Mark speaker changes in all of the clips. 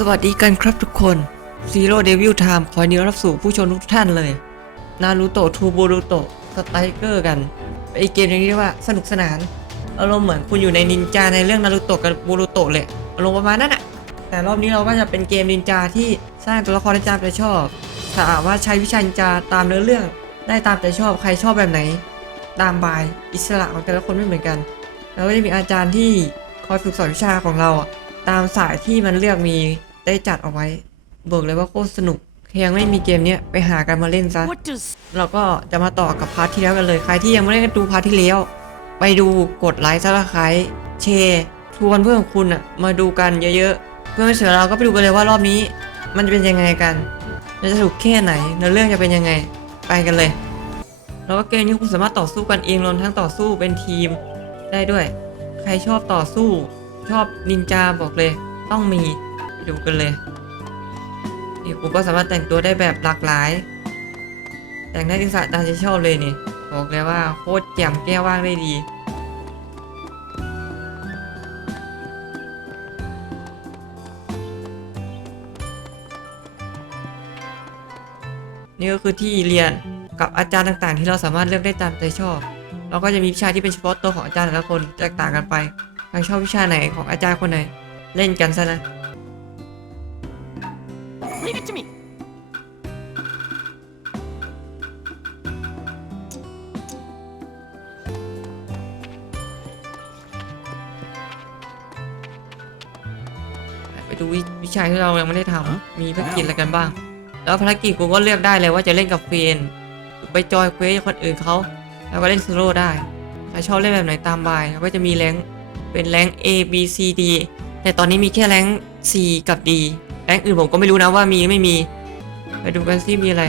Speaker 1: สวัสดีกันครับทุกคน Zero Devil Time ขอยนดีต้อรับสู่ผู้ชมทุกท่านเลย นารูโตะทูบูรูโตะสไตเกอร์กันเป็นอีกเกมนึงที่เรียกว่าสนุกสนานอารมณ์เหมือนคุณอยู่ในนินจาในเรื่องนารูโตะกับบูรูโตะเลยอารมณ์ประมาณนั้นอะแต่รอบนี้เราก็จะเป็นเกมนินจาที่สร้างตัวละครให้จามใจชอบถามว่าใช้วิชานินจาตามเนื้อเรื่อง ได้ตามใจชอบใครชอบแบบไหน ตามบายอิสระของแต่ละคนไม่เหมือนกัน แล้วก็จะมีอาจารย์ที่คอยฝึกสอนวิชาของเราตามสายที่มันเลือกมี ได้จัดเอาไว้ บอกเลยว่าโคตรสนุกใครยังไม่มีเกมเนี้ยไปหากันมาเล่นซะ
Speaker 2: What does
Speaker 1: เราก็จะมาต่อกับพาร์ทที่แล้วกันเลยใครที่ยังไม่ได้ดูพาร์ทที่แล้วไปดูกดไลค์ซับสไครต์แชร์ชวนเพื่อนของคุณอะมาดูกันเยอะๆ เพื่อไม่เสียเวลาเราก็ไปดูกันเลยว่ารอบนี้ มันจะเป็นยังไงกันมันจะสนุกแค่ไหนแล้วเรื่องจะเป็นยังไงไปกันเลย แล้วก็เกมนี้คุณสามารถต่อสู้กันเองรวมทั้งต่อสู้เป็นทีมได้ด้วย ใครชอบต่อสู้ ชอบนินจาบอกเลย ต้องมีไป ดูกันเลย นี่กูก็สามารถแต่งตัวได้แบบหลากหลาย แต่งได้ถึงสายตาที่ชอบเลยนี่ บอกเลยว่าโคตรแจ่มแก้ว่างได้ดี นี่ก็คือที่เรียนกับอาจารย์ต่างๆ ที่เราสามารถเลือกได้ตามใจชอบเราก็จะมีวิชาที่เป็นเฉพาะตัวของอาจารย์แต่ละคนแตกต่างกันไป ใครชอบวิชาไหนของอาจารย์คนไหน เล่นกันซะนะ ชาที่เรายังไม่ได้ทำมีภารกิจอะไรกันบ้าง แล้วภารกิจกูก็เลือกได้เลยว่าจะเล่นกับเฟรนหรือไปจอยเควสคนอื่นเขาแล้วก็เล่นโซโล่ได้ใครชอบเล่นแบบไหนตามบายแล้วก็จะมีแรงค์เป็นแรงค์ A B C D แต่ตอนนี้มีแค่แรงค์ C กับ D แรงค์อื่นผมก็ไม่รู้นะว่ามีหรือไม่มี ไปดูกันซิมีอะไร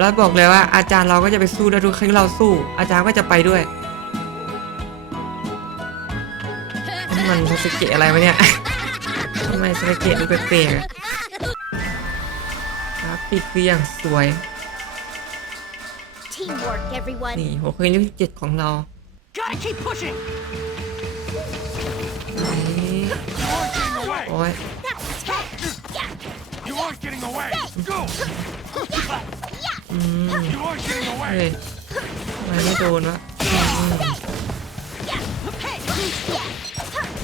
Speaker 1: แล้วบอกเลยว่าอาจารย์เราก็จะไปสู้ด้วยทุกครั้งที่เราสู้ อาจารย์ก็จะไปด้วยนี่มันสเกะอะไรวะเนี่ยทำไมสเกะดูแปลกๆอะกราฟิกคืออย่างสวย
Speaker 3: Teamwork, everyone.
Speaker 1: นี่หัวเครื่องที่เจ็ดของเรา
Speaker 2: Gotta keep pushing.
Speaker 1: นี่
Speaker 4: You aren't getting away!
Speaker 1: โอ้ย อืมเฮ้ยทำไมไม่โดนวะอืม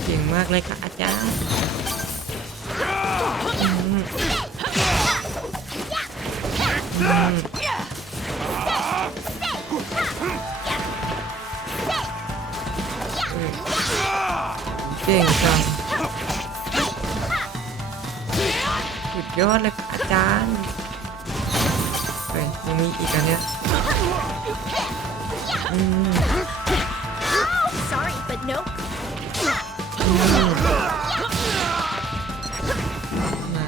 Speaker 1: เก่งมากเลยค่ะอาจารย์อืมอืมเก่งจังสุดยอดเลยค่ะอาจารย์ ยยังมีอีกอันเนี้ยอืม
Speaker 3: Sorry, but nope.
Speaker 1: ไหน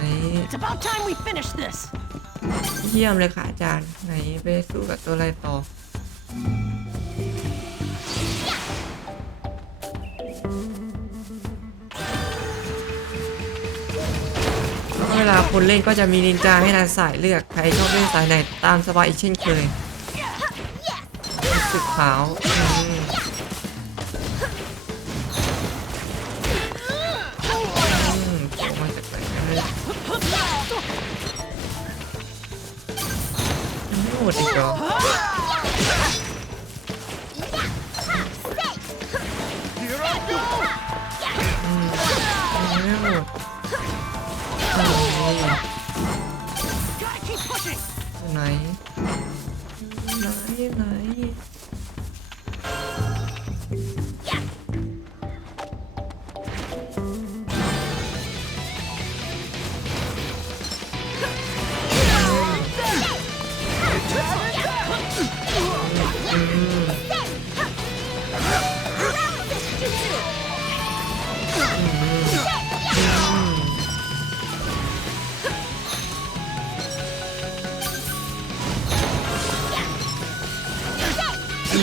Speaker 2: it's about time we finish this.
Speaker 1: เยี่ยมเลยค่ะอาจารย์ ไหนไปสู้กับตัวอะไรต่อ ลาคนเล่นก็จะมีนินจาให้นายสายเลือก ใครชอบเล่นสายไหนตามสบายอีกเช่นเคยสึกขาว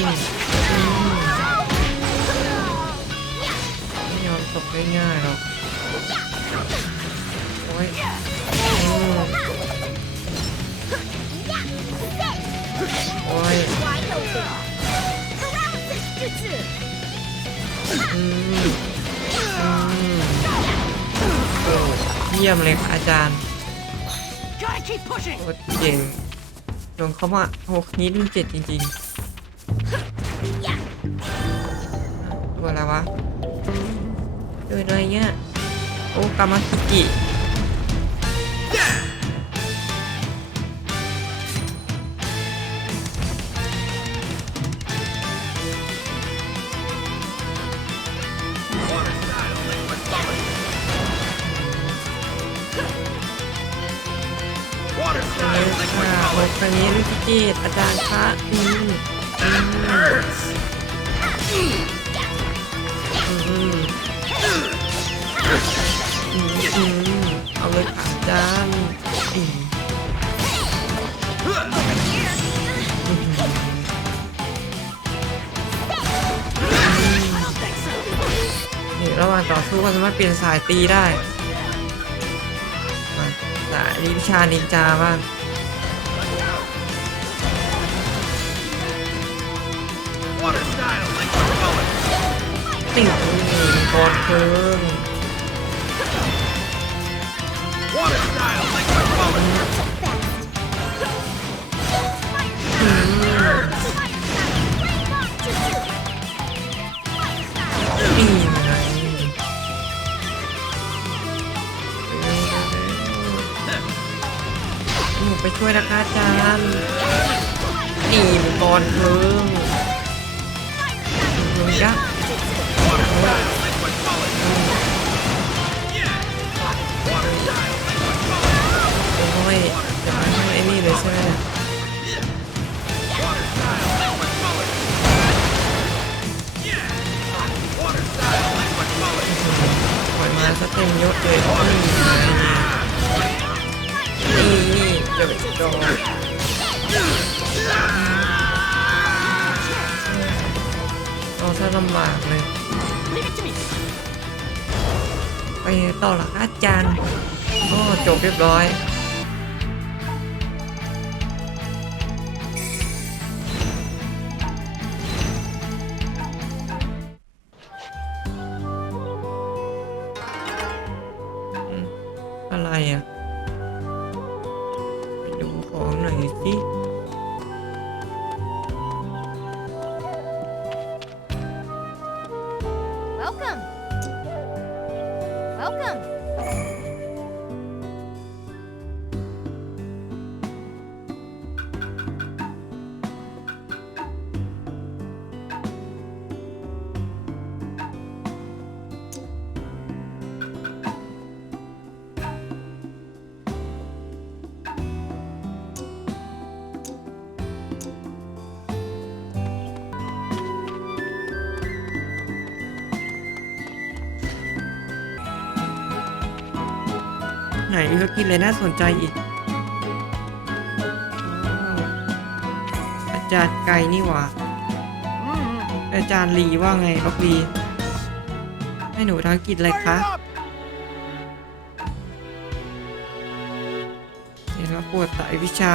Speaker 1: ไม่ยอมตกง่ายๆหรอกโอ้ยอืมโอ้ย
Speaker 3: Wide open. Paralysis Jutsu.
Speaker 1: อืมอืมโอ้เยี่ยมเลยค่ะอาจารย์
Speaker 2: Gotta keep pushing.
Speaker 1: โคตรเก่งลงเขามาโอ้นี้รุ่นเจ็ดจริง
Speaker 3: Yeah.
Speaker 1: วะเดินอะไรเงี้ยโอ้กามาคิกิ
Speaker 4: Water
Speaker 1: เอ
Speaker 4: style.
Speaker 1: สค่ะโอ้ครั้งนี้รุ่นที่เจ็ดอาจารย์คะอืมอืม จารย์อืมนี่ระหว่างต่อสู้ก็สามารถเปลี่ยนสายตีได้มาสายนี้วิชานินจาบ้าง
Speaker 4: Water style. Liquid bullet.
Speaker 1: ติ่งกอนเคิง หนูไปช่วยนะคะอาจารย์นี่มังกรเคิงเคิงยักษ์ เลยใช่ไหม
Speaker 4: Water style. Liquid bullet. Yeah. Water style. Liquid bullet.
Speaker 1: ปล่อยมาซะเต็มยศเลยนี่ไงนี่นี่เจะจอเอาซะลำบากเลยไปต่อหลักอาจารย์โอ้จบเรียบร้อย หนมีธุรกิจอะไรน่าสนใจอีกอาจารย์ไก่นี่หว่า อาจารย์ลีว่าไงล็อกลีให้หนูทำกิจอะไรคะเห็นว่าปวดสายวิชา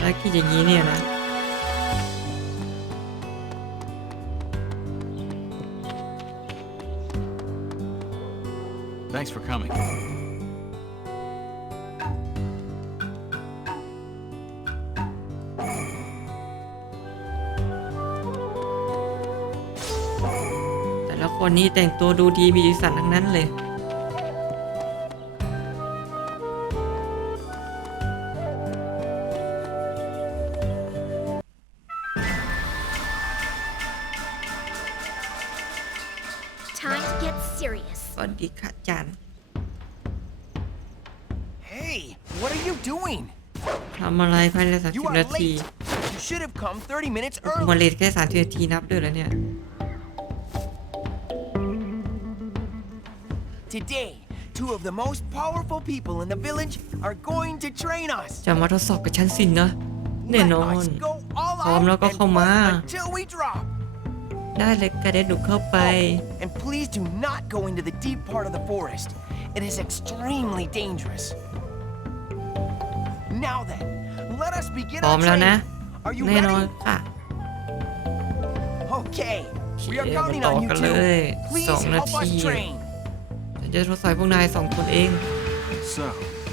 Speaker 1: แล้วกิจอย่างนี้เนี่ยนะ
Speaker 5: Thanks for coming.
Speaker 1: แต่ละคนนี่แต่งตัวดูดีมีสีสันทั้งนั้นเลย
Speaker 3: Time to get serious.
Speaker 1: สวัสดีค่ะอาจารย์
Speaker 6: Hey, what are you doing?
Speaker 1: ทำอะไรภายในสาม
Speaker 6: You
Speaker 1: สิบ
Speaker 6: are
Speaker 1: นาที
Speaker 6: late. You should have come 30 minutes
Speaker 1: มา
Speaker 6: early.
Speaker 1: เลทแค่สามสิบนาทีนับด้วยแล้วเนี่ย
Speaker 6: Today, two of the most powerful people in the village are going to train us.
Speaker 1: จะมาทดสอบกับฉันสินนะแน่นอน
Speaker 6: Let us go all
Speaker 1: พร้อม
Speaker 6: out
Speaker 1: แล้วก็
Speaker 6: and
Speaker 1: เข้ามา
Speaker 6: fight until we drop.
Speaker 1: ได้เลยกระเด็นหนูเข้าไป
Speaker 6: And please do not go into the deep part of the forest. It is extremely dangerous. Now then, let us begin
Speaker 1: พร้อ
Speaker 6: our
Speaker 1: มแล้วนะ
Speaker 6: training. Are you
Speaker 1: แน่นอน
Speaker 6: ready?
Speaker 1: ค่ะ
Speaker 6: Okay, we are
Speaker 1: Yeah,
Speaker 6: counting
Speaker 1: but
Speaker 6: on you
Speaker 1: talk
Speaker 6: two.
Speaker 1: alay.
Speaker 6: Please
Speaker 1: Song
Speaker 6: help us
Speaker 1: nathi.
Speaker 6: train.
Speaker 1: ฉันจะทดสอบพวกนายสองคนเอง
Speaker 4: So,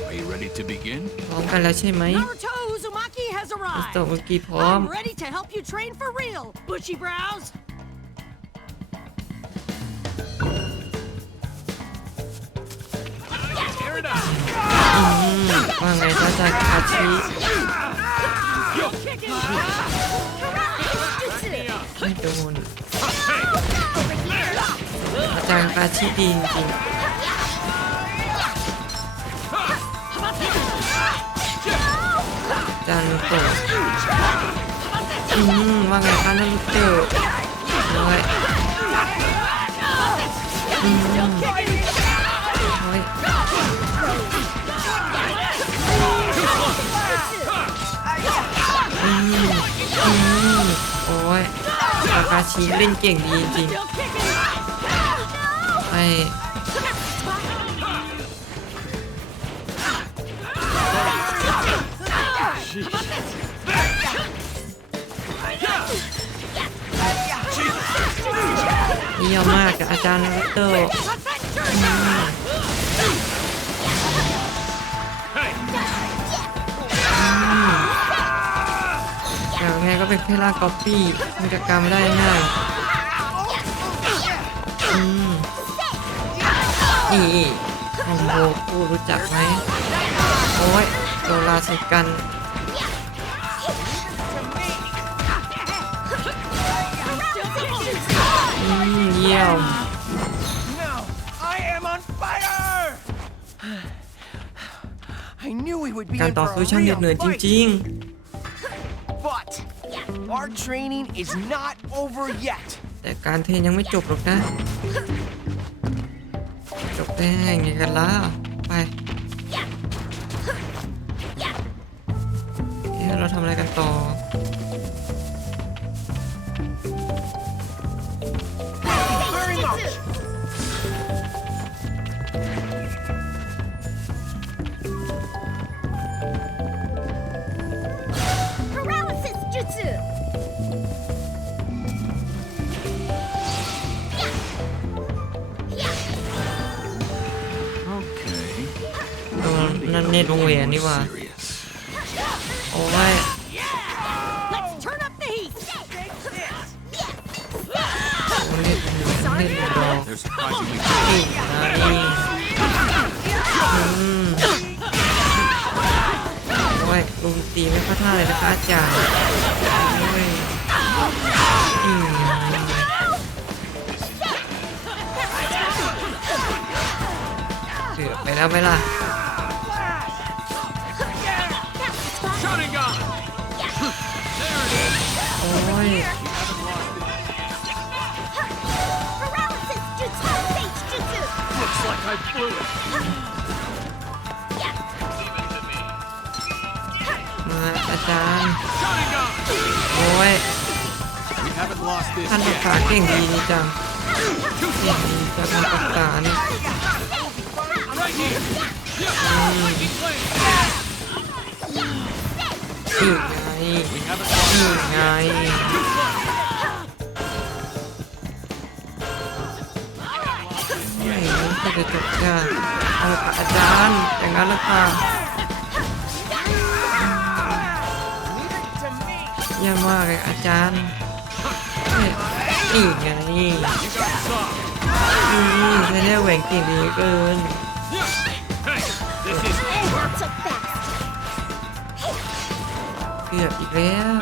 Speaker 4: are you ready to begin?
Speaker 1: พร้อมกันแล้วใช่ไหม
Speaker 2: Naruto Uzumaki has
Speaker 1: มิสเตอร์
Speaker 2: arrived.
Speaker 1: อุกิพร้อม
Speaker 2: I'm ready to help you train for real, bushy brows.
Speaker 1: ว่าไงจ้าจากอาชิไม่โดนอาจารย์อาชิดีจริงจารย์ลูโตะอืมว่าไงคะนารุโตะน้อยอืมน้อย โอ้ยคาคาชิเล่นเก่งดีจริงไอเยี่ยมมากกับอาจารย์นารุโตอย่ ก็เป็นแค่ล่าก๊อปปี้มันจะกรรมได้ง่ายอืมนี่คอมโบกูรู้จักไหมโอ้ยโดนลาใส่กันอืมเยี่ยม
Speaker 6: Now, I am on fire! I knew we would be
Speaker 1: การ
Speaker 6: in
Speaker 1: ต่อ
Speaker 6: for
Speaker 1: สู้
Speaker 6: a
Speaker 1: ช่างเหน็ด
Speaker 6: real
Speaker 1: เหนื่อยจ
Speaker 6: fight.
Speaker 1: ริง
Speaker 6: But our training is not over yet.
Speaker 1: แต่การเทรนยังไม่จบหรอกนะ จบได้ไงกันล่ะ นนั่นเนตวงเวียนนี่ว่า โอ้ยโอ้เนตวงเวียนเนตวงดอกนี่อืมโอ้ยลุงตีไม่เข้าท่าเลยนะคะอาจารย์โอ้ยอืมเกือไปแล้วไหมล่ะ
Speaker 4: counting on.
Speaker 1: There it is. Over here.
Speaker 3: Paralysis jutsu, jutsu.
Speaker 4: Looks like I blew it.
Speaker 1: นี่ไงนี่ไงไม่รู้จะจะจบจ้าเอาค่ะอาจารย์อย่างนั้นละค่ะเยี่ยมมากเลยอาจารย์นี่ไงนี่ใช้ได้แหว่งเก่งดีเกิน กือบอีกแล้ว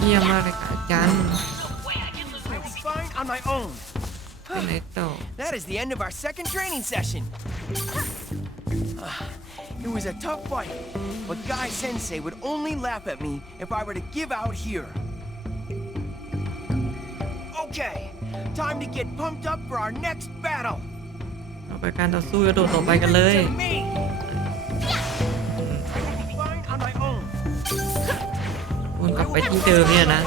Speaker 1: เยี่ยมมากเลยค่ะอาจารย์
Speaker 6: I'll be fine on my own.
Speaker 1: ไปไหนต่อ
Speaker 6: That is the end of our second training session. It was a tough fight, but Guy Sensei would only laugh at me if I were to give out here. Okay, time to get pumped up for our next battle.
Speaker 1: เอาไปการต่อสู้กระโดดต่อไปกันเลย กลับไปที่เดิมเนี่ยนะ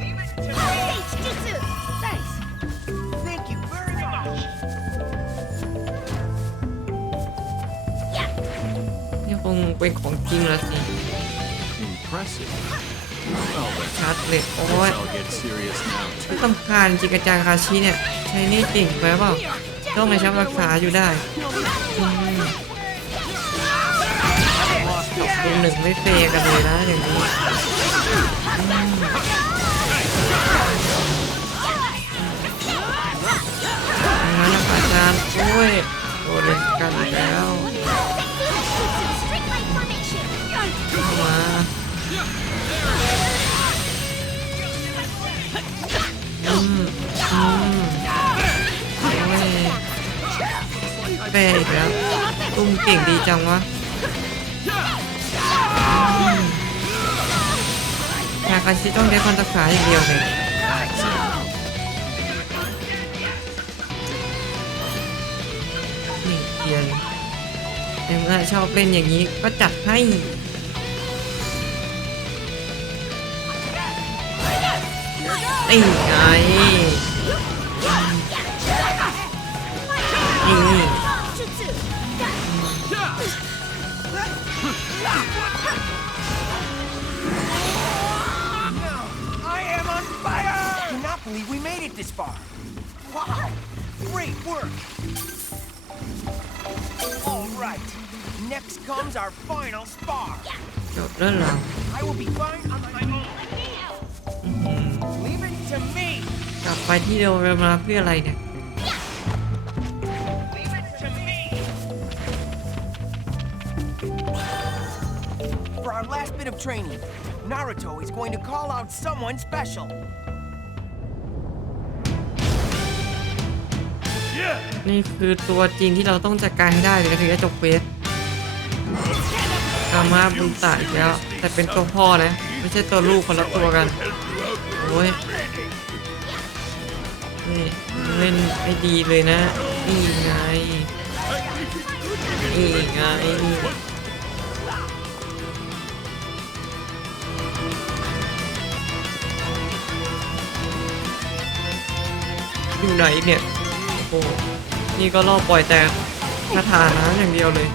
Speaker 6: Leave it to me.
Speaker 3: Sage jutsu. Thanks.
Speaker 6: Thank you very much.
Speaker 1: นี่คงเป็นของจริงละสิ
Speaker 4: in impressive. Well then,
Speaker 1: ชาร์จเหล็กโอ้ย
Speaker 4: I'll get serious now.
Speaker 1: ที่สำคัญจิกาจางคาชิเนี่ยใช้นี่เก่งไปเปล่าต้องในชั้นรักษาอยู่ได้ คนหนึ่งไม่เฟกันเลยนะอย่างนี้มาแล้วอาจารย์โอ้ยโดนเล่นกันแล้วมาอืมอืมโอ้ยเฟย์อีกแล้วตุ้มเก่งดีจังวะ ทาชิต้องได้คนรักษาอย่างเดียวเลยนี่เกียนแต่เมื่อชอบเล่นอย่างนี้ก็จัดให้นี่ไงนี่
Speaker 6: believe we made it this far. Wow, great work. All right, next comes our final spar.
Speaker 1: จบแล้วเหรอ
Speaker 6: I will be fine on my own.
Speaker 1: อื้อหือ
Speaker 6: Leave it to me.
Speaker 1: กลับไปที่เดิมเวลาเพื่ออะไรเนี่ย
Speaker 6: Leave it to me. For our last bit of training, Naruto is going to call out someone special.
Speaker 1: นี่คือตัวจริงที่เราต้องจัดการให้ได้เลยถึงจะจบเควสกามาบุญตะอีกแล้ว แต่เป็นตัวพ่อนะ ไม่ใช่ตัวลูกคนละตัวกัน โอ้ยนี่เล่นไม่ดีเลยนะ นี่ไง นี่ไงอยู่ไหนเนี่ย โอ้นี่ก็รอบปล่อยแต่คาถาน้ำอย่างเดียวเลย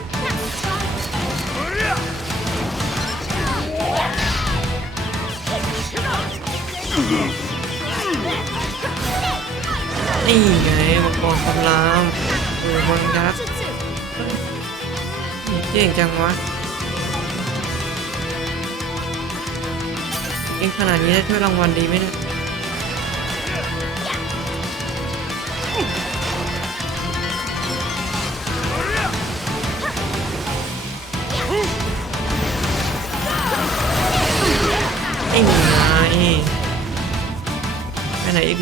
Speaker 1: นี่ไงมังกรคำรามโอ้มังยักษ์เก่งจังวะเก่งขนาดนี้ได้ถ้วยรางวัลดีไหมเนี่ย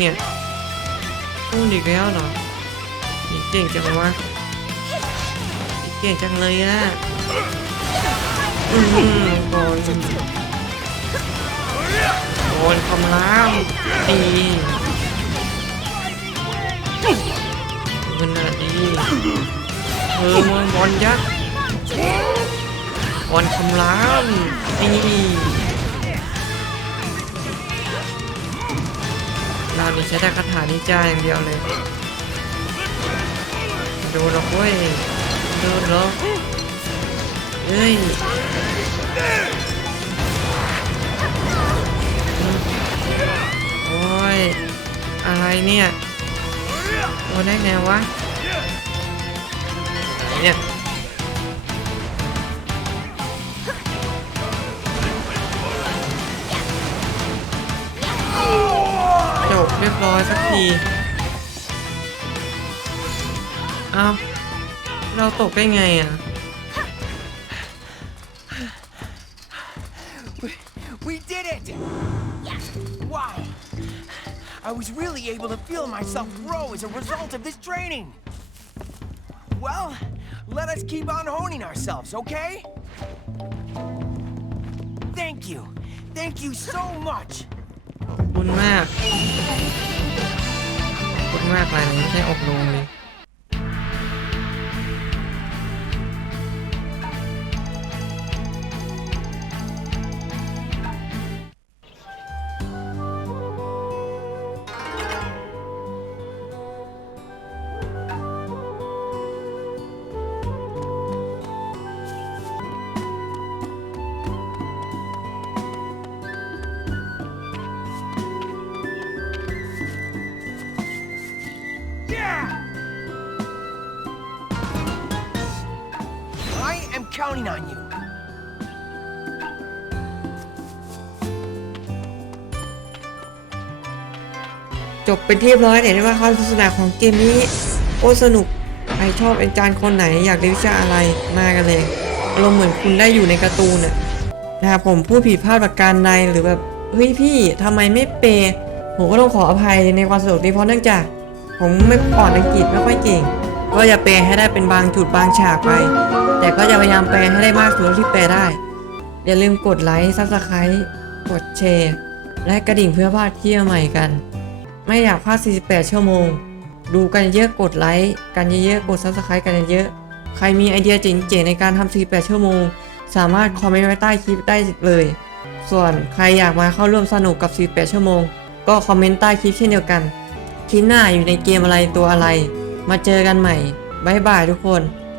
Speaker 1: เนี่ยพูดอีกแล้วเหรอนี่เก่งจังวะนี่เก่งจังเลยอะอืมบอลบอลคำรามตีขนาดนี้เออมวยบอลยักษ์บอลคำรามนี่ เรานี่ใช้แต่คาถานิจาอย่างเดียวเลย ดูหรอกเว้ยดูหรอกเฮ้ยโอ้ยอะไรเนี่ยโอ้ได้ไงวะเนี่ย รียบร้อยสักที เอ้า เราตกได้ไงอ่ะ
Speaker 6: We, we did it! Wow! I was really able to feel myself grow as a result of this training. Well, let us keep on honing ourselves, okay? Thank you. Thank you so much.
Speaker 1: ขอบคุณมาก ขอบคุณมากเลยไม่ใช่อบรมเลย จบเป็นที่เรียบร้อยเห็นได้ว่าความสนุกสนาของเกมนี้ โอ้สนุกใครชอบเป็นจานคนไหนอยากเรียนวิชาอะไรมากันเลยอารมณ์เหมือนคุณได้อยู่ในการ์ตูนน่ะนะครับผมพูดผิดพลาดประการใดหรือแบบเฮ้ยพี่ทำไมไม่เปย์ผมก็ต้องขออภัยในความสนุกนี้เพราะเนื่องจาก ผมไม่อ่อนอังกฤษไม่ค่อยเก่ง ก็จะแปลให้ได้เป็นบางจุดบางฉากไป แต่ก็จะพยายามแปลให้ได้มากสุดที่แปลได้ อย่าลืมกดไลค์ซับสไครต์กดแชร์ และกระดิ่งเพื่อพลาดเที่ยวใหม่กัน ไม่อยากพลาด 48 ชั่วโมง ดูกันเยอะกดไลค์กันเยอะๆกด subscribe กันเยอะๆใครมีไอเดียเจ๋งๆในการทำ 48 ชั่วโมง สามารถคอมเมนต์ไว้ใต้คลิปได้เลย ส่วนใครอยากมาเข้าร่วมสนุกกับ 48 ชั่วโมง ก็คอมเมนต์ใต้คลิปเช่นเดียวกัน คลิปหน้าอยู่ในเกมอะไรตัวอะไร มาเจอกันใหม่บ๊ายบายทุกคน